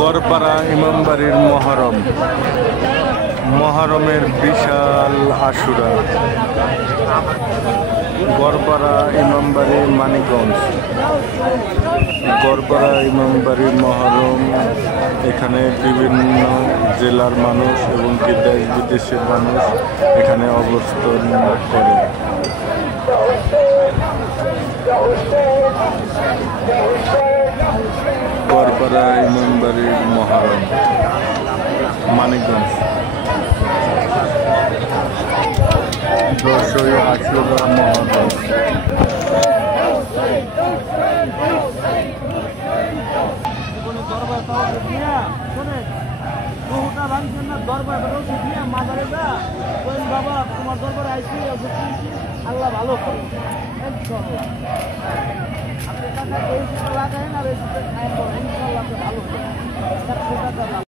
গড়পাড়া ইমামবাড়ির মহরমের বিশাল আশুরা। গড়পাড়া ইমামবাড়ি মানিকগঞ্জ। গড়পাড়া ইমামবাড়ির মহরম, এখানে বিভিন্ন জেলার মানুষ এবং কি দেশ বিদেশের মানুষ এখানে অবস্থান করে। গড়পাড়া ইমামবাড়ির মহরম, মানিকগঞ্জ। 10ই আশুরা মহরম। বাবা তোমার দরবারে আইসি আল্লাহ ভালো করে আপনি টাকা লাগাই না ভালো